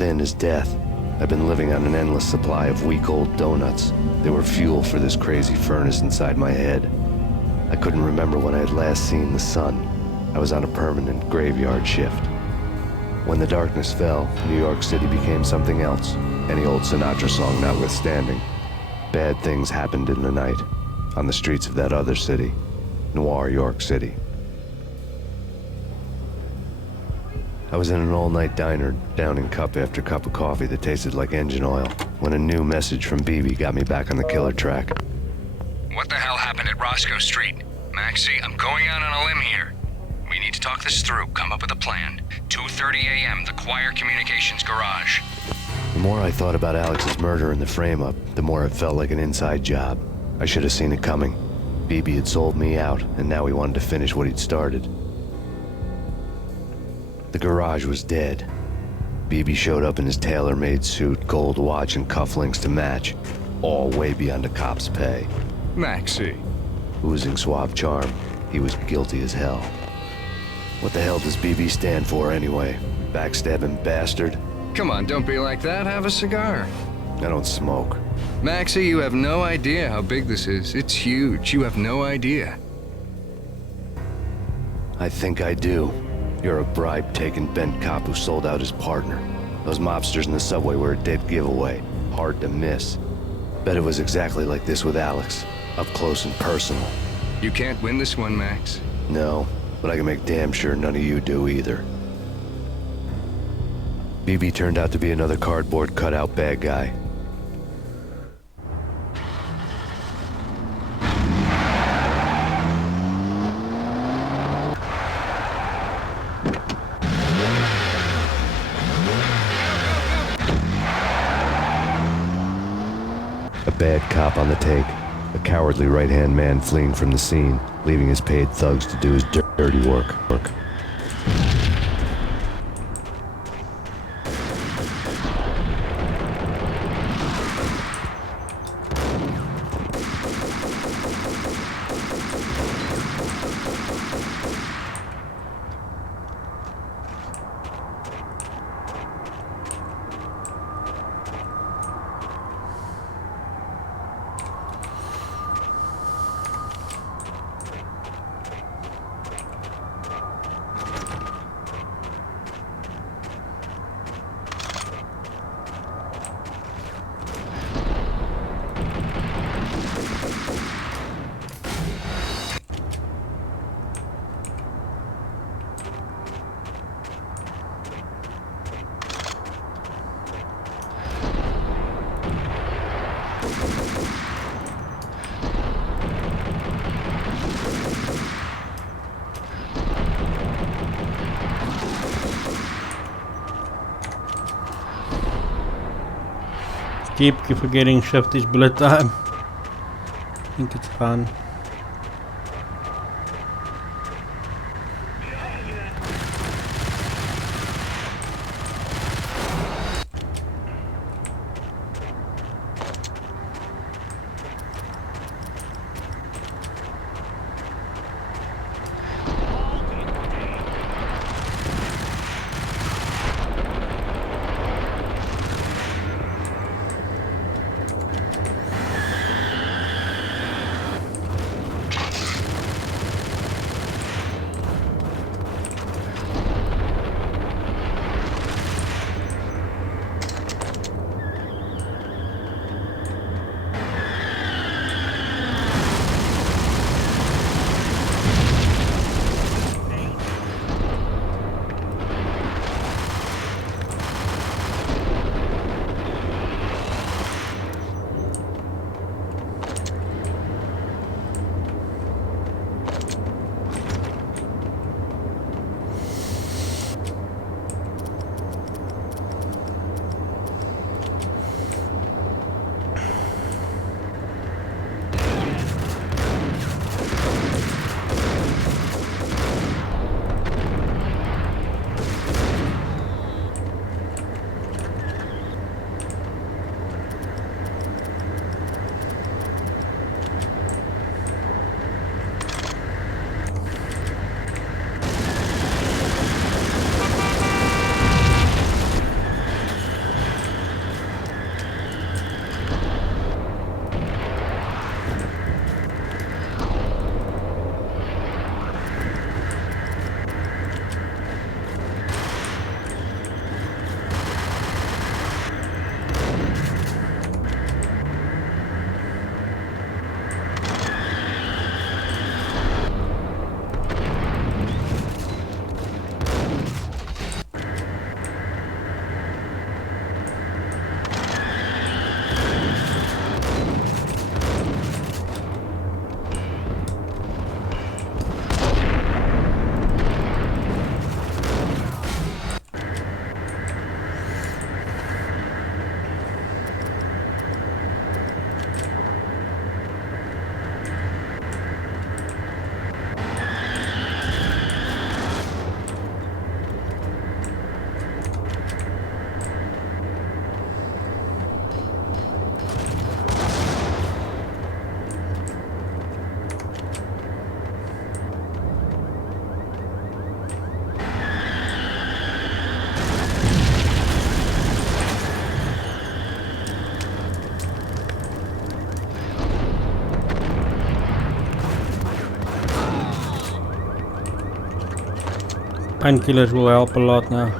thin as death. I've been living on an endless supply of week-old donuts. They were fuel for this crazy furnace inside my head. I couldn't remember when I had last seen the sun. I was on a permanent graveyard shift. When the darkness fell, New York City became something else, any old Sinatra song notwithstanding. Bad things happened in the night, on the streets of that other city, Noir York City. I was in an all-night diner, downing cup after cup of coffee that tasted like engine oil, when a new message from BB got me back on the killer track. What the hell happened at Roscoe Street? Maxie, I'm going out on a limb here. We need to talk this through, come up with a plan. 2:30 a.m., the Choir Communications Garage. The more I thought about Alex's murder and the frame-up, the more it felt like an inside job. I should have seen it coming. BB had sold me out, and now he wanted to finish what he'd started. The garage was dead. BB showed up in his tailor-made suit, gold watch and cufflinks to match, all way beyond a cop's pay. Maxie. Oozing suave charm, he was guilty as hell. What the hell does BB stand for anyway? Backstabbing bastard? Come on, don't be like that. Have a cigar. I don't smoke. Maxie, you have no idea how big this is. It's huge. You have no idea. I think I do. You're a bribe-taking bent cop who sold out his partner. Those mobsters in the subway were a dead giveaway. Hard to miss. Bet it was exactly like this with Alex. Up close and personal. You can't win this one, Max. No, but I can make damn sure none of you do either. BB turned out to be another cardboard cutout bad guy. A bad cop on the take. A cowardly right-hand man fleeing from the scene, leaving his paid thugs to do his dirty work. Keep forgetting shift is bullet time. I think it's fun. Painkillers will help a lot now.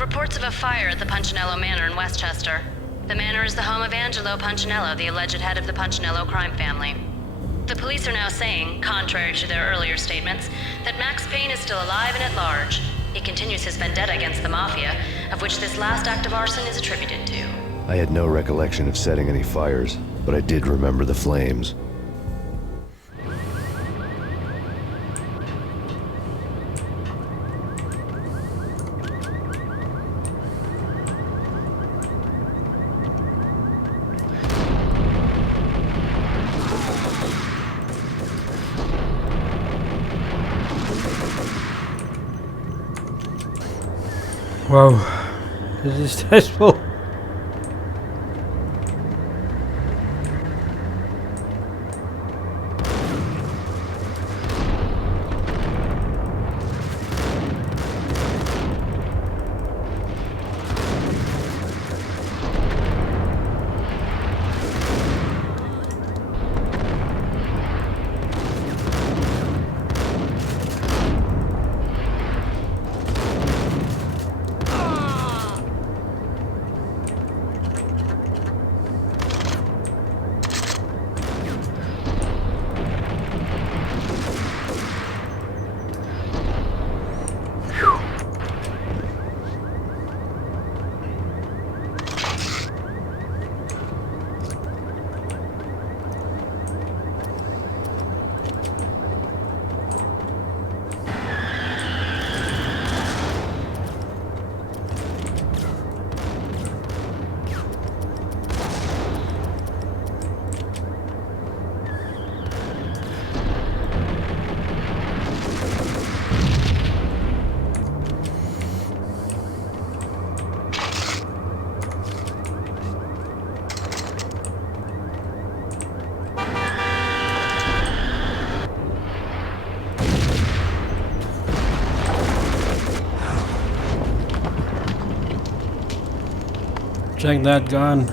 Reports of a fire at the Punchinello Manor in Westchester. The manor is the home of Angelo Punchinello, the alleged head of the Punchinello crime family. The police are now saying, contrary to their earlier statements, that Max Payne is still alive and at large. He continues his vendetta against the Mafia, of which this last act of arson is attributed to. I had no recollection of setting any fires, but I did remember the flames. Wow, this is stressful. Check that gun.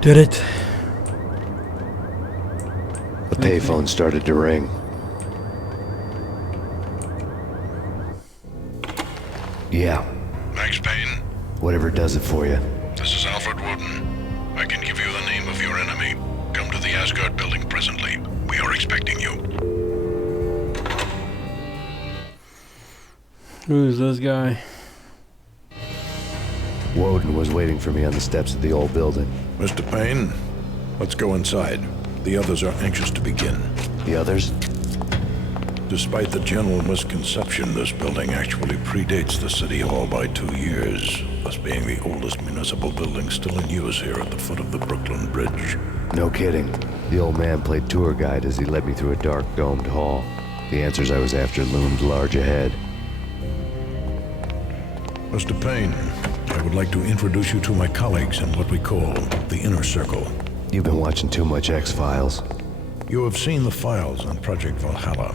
Did it. The payphone started to ring. Yeah, Max Payne, whatever does it for you. this is Alfred Wooden. I can give you the name of your enemy. Come to the Asgard building presently. We are expecting you. Who's this guy? Woden was waiting for me on the steps of the old building. Mr. Payne, let's go inside. The others are anxious to begin. The others? Despite the general misconception, this building actually predates the City Hall by 2 years, thus being the oldest municipal building still in use here at the foot of the Brooklyn Bridge. No kidding. The old man played tour guide as he led me through a dark domed hall. The answers I was after loomed large ahead. Mr. Payne, I would like to introduce you to my colleagues in what we call the Inner Circle. You've been watching too much X-Files. You have seen the files on Project Valhalla.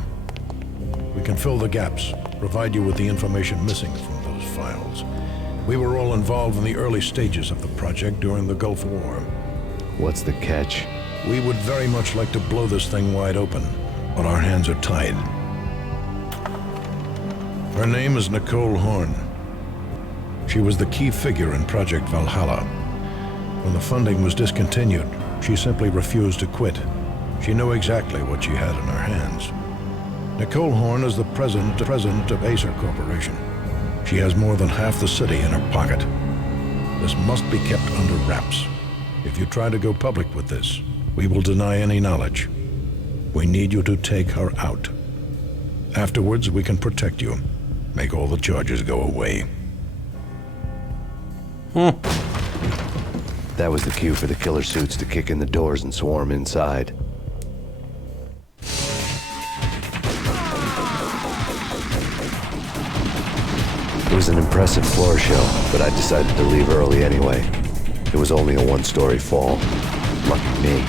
We can fill the gaps, provide you with the information missing from those files. We were all involved in the early stages of the project during the Gulf War. What's the catch? We would very much like to blow this thing wide open, but our hands are tied. Her name is Nicole Horn. She was the key figure in Project Valhalla. When the funding was discontinued, she simply refused to quit. She knew exactly what she had in her hands. Nicole Horn is the president of Acer Corporation. She has more than half the city in her pocket. This must be kept under wraps. If you try to go public with this, we will deny any knowledge. We need you to take her out. Afterwards, we can protect you. Make all the charges go away. That was the cue for the killer suits to kick in the doors and swarm inside. It was an impressive floor show, but I decided to leave early anyway. It was only a one-story fall. Lucky me.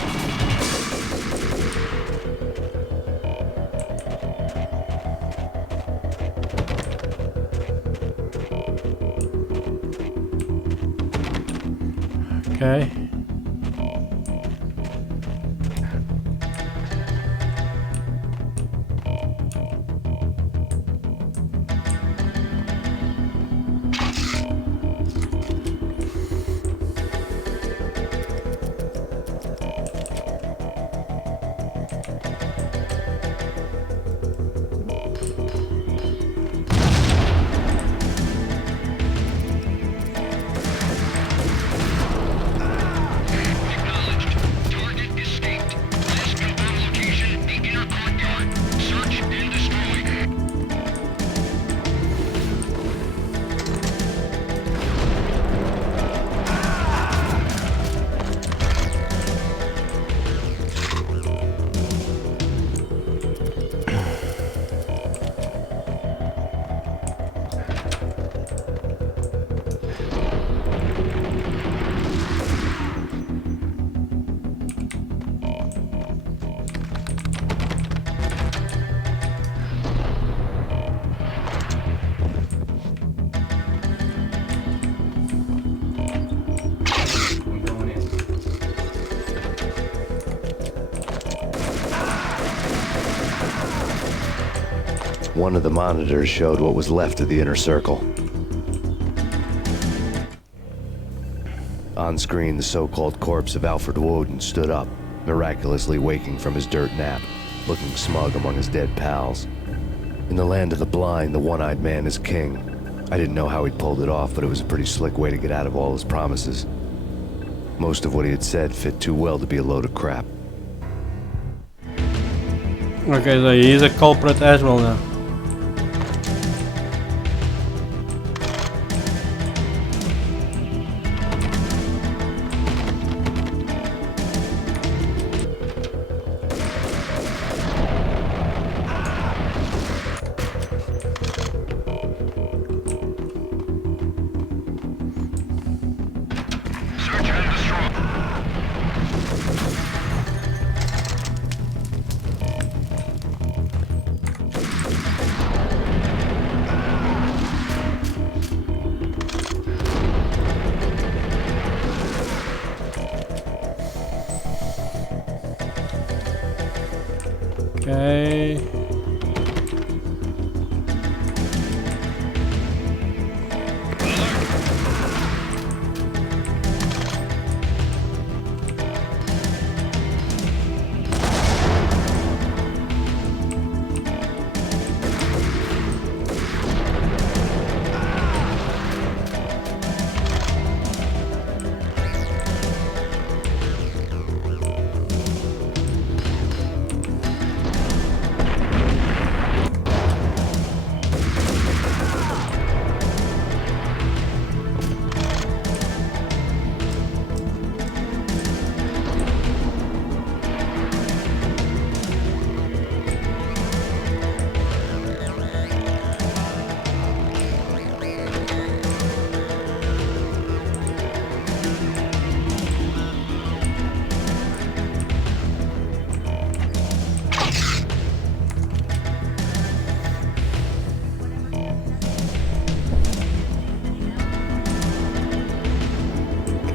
Okay. One of the monitors showed what was left of the inner circle. On screen, the so-called corpse of Alfred Woden stood up, miraculously waking from his dirt nap, looking smug among his dead pals. In the land of the blind, the one-eyed man is king. I didn't know how he'd pulled it off, but it was a pretty slick way to get out of all his promises. Most of what he had said fit too well to be a load of crap. Okay, so he is a culprit as well now. Search and destroy. Okay.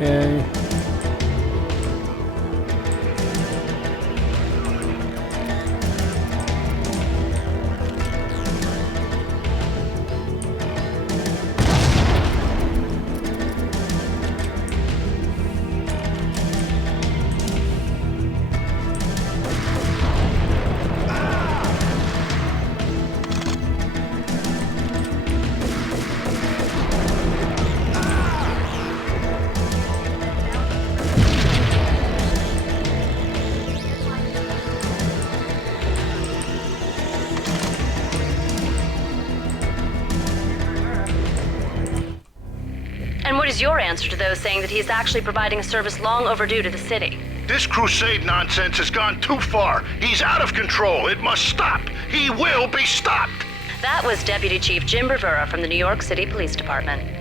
Okay. And what is your answer to those saying that he is actually providing a service long overdue to the city? This crusade nonsense has gone too far. He's out of control. It must stop. He will be stopped. That was Deputy Chief Jim Rivera from the New York City Police Department.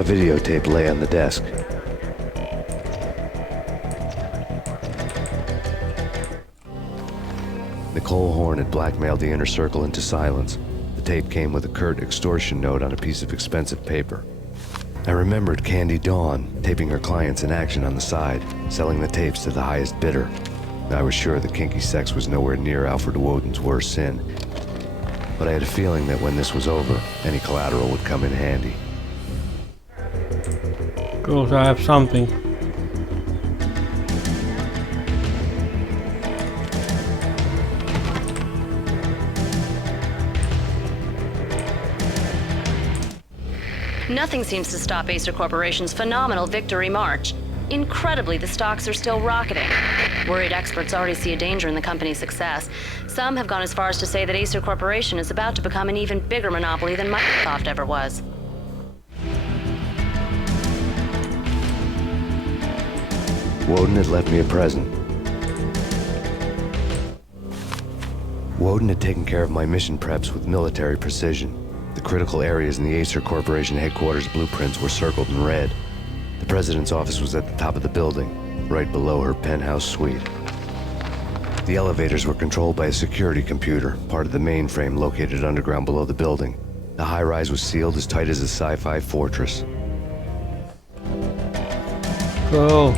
A videotape lay on the desk. Nicole Horn had blackmailed the inner circle into silence. The tape came with a curt extortion note on a piece of expensive paper. I remembered Candy Dawn taping her clients in action on the side, selling the tapes to the highest bidder. I was sure that kinky sex was nowhere near Alfred Woden's worst sin. But I had a feeling that when this was over, any collateral would come in handy. Cool, so I have something. Nothing seems to stop Acer Corporation's phenomenal victory march. Incredibly, the stocks are still rocketing. Worried experts already see a danger in the company's success. Some have gone as far as to say that Acer Corporation is about to become an even bigger monopoly than Microsoft ever was. Woden had left me a present. Woden had taken care of my mission preps with military precision. The critical areas in the Acer Corporation headquarters blueprints were circled in red. The president's office was at the top of the building, right below her penthouse suite. The elevators were controlled by a security computer, part of the mainframe located underground below the building. The high-rise was sealed as tight as a sci-fi fortress. Cool.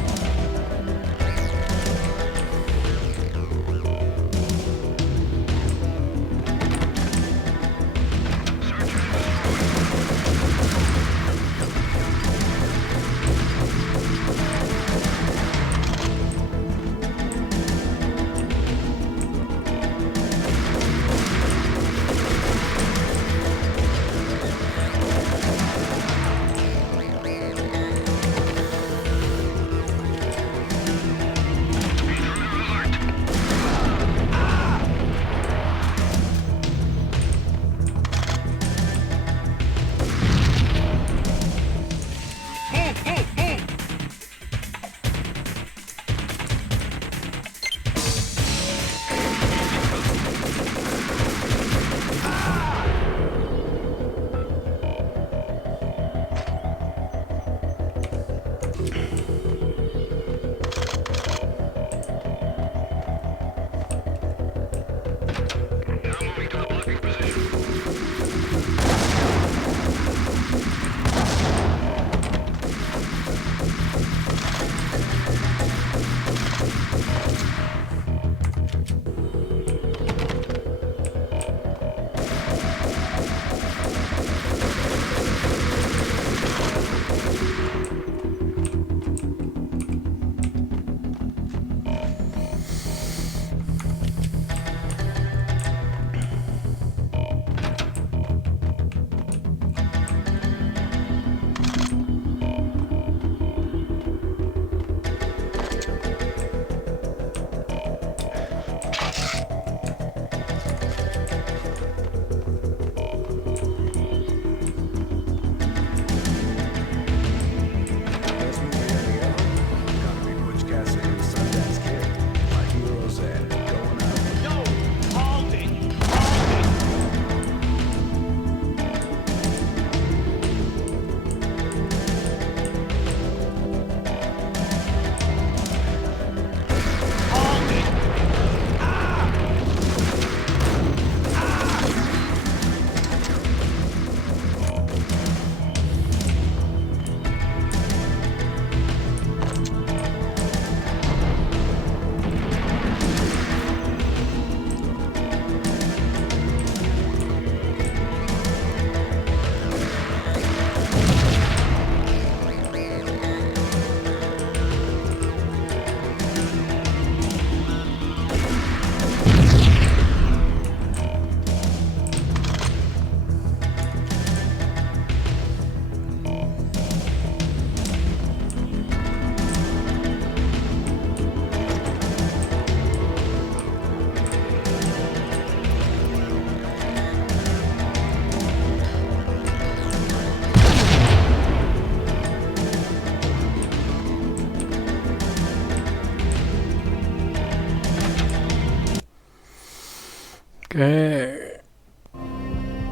Okay.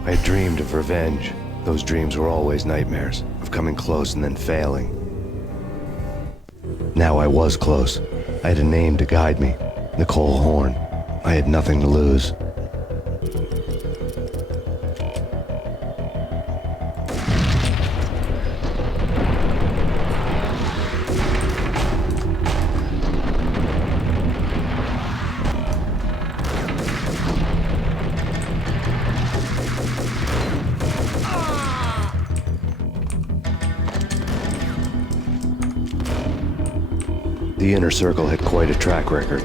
I had dreamed of revenge. Those dreams were always nightmares, of coming close and then failing. Now I was close. I had a name to guide me, Nicole Horn. I had nothing to lose. The Inner Circle had quite a track record.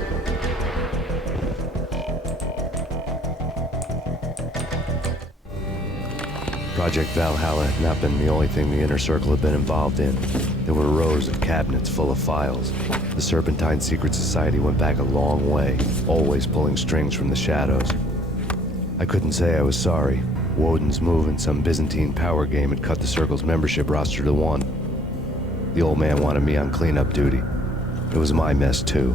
Project Valhalla had not been the only thing the Inner Circle had been involved in. There were rows of cabinets full of files. The Serpentine Secret Society went back a long way, always pulling strings from the shadows. I couldn't say I was sorry. Woden's move in some Byzantine power game had cut the Circle's membership roster to 1. The old man wanted me on cleanup duty. It was my mess, too.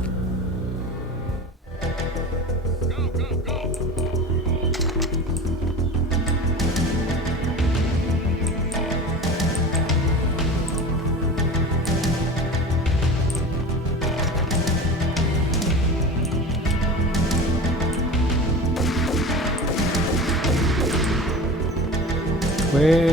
Where?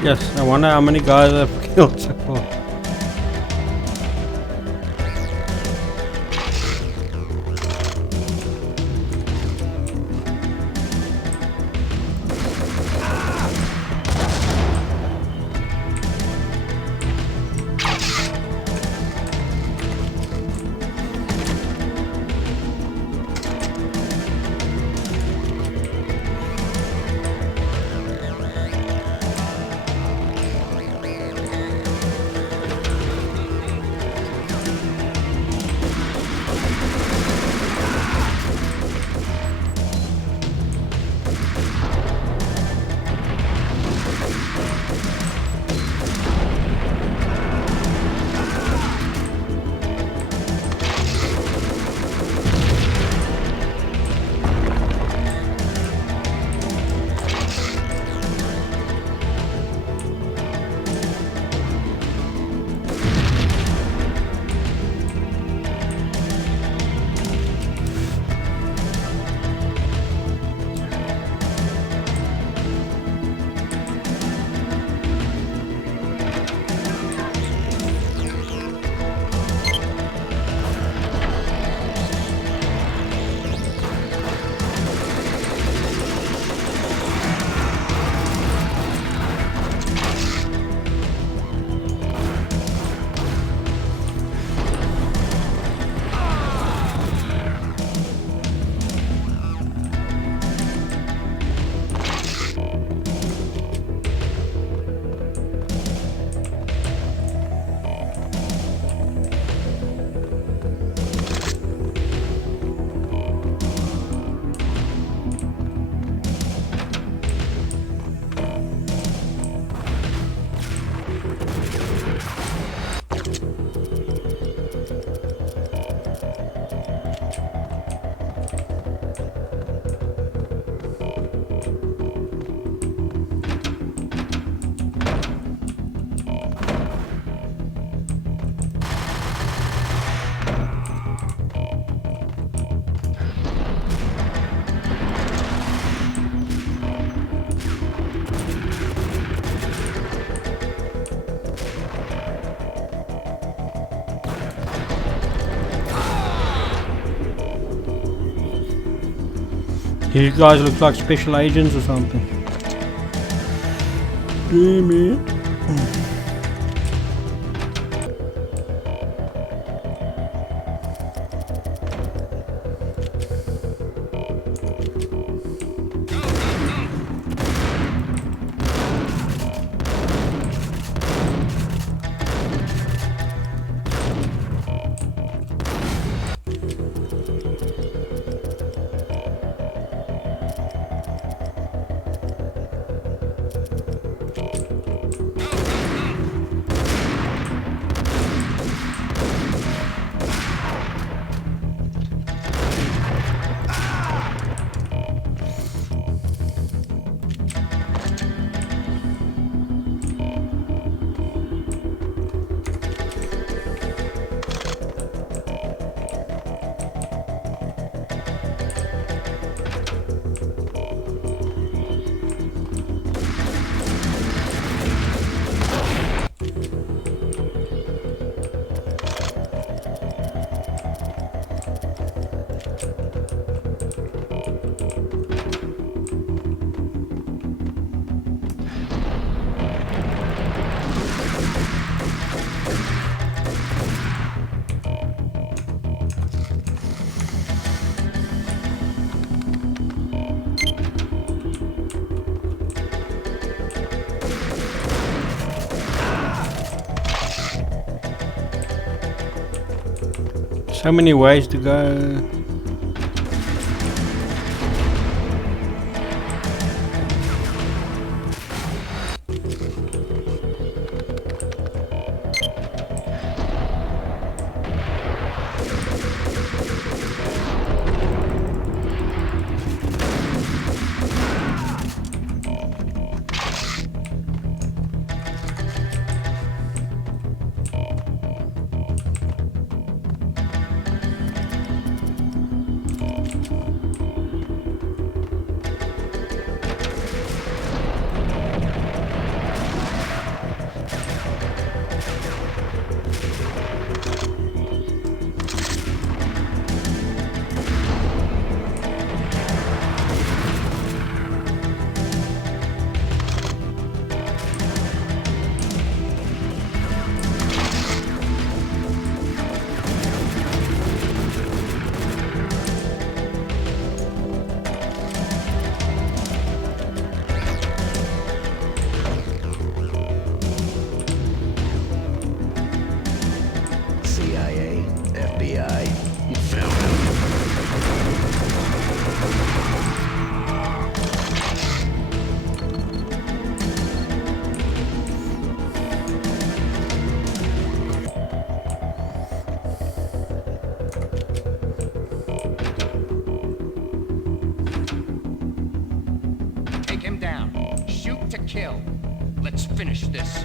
Yes, I wonder how many guys I've killed so far. These guys look like special agents or something. Damn it. So many ways to go. CIA, FBI, you found him. Take him down. Shoot to kill. Let's finish this.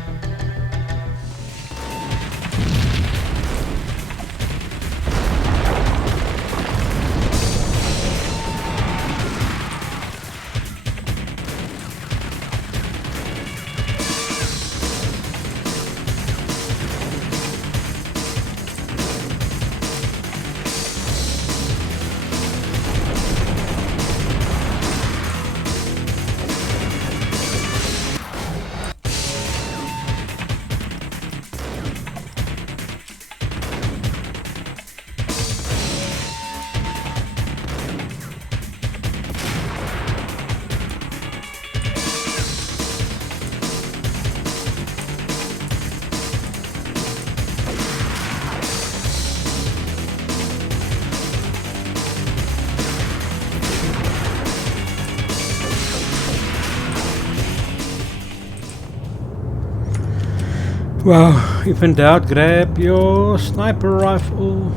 Well, if in doubt, grab your sniper rifle.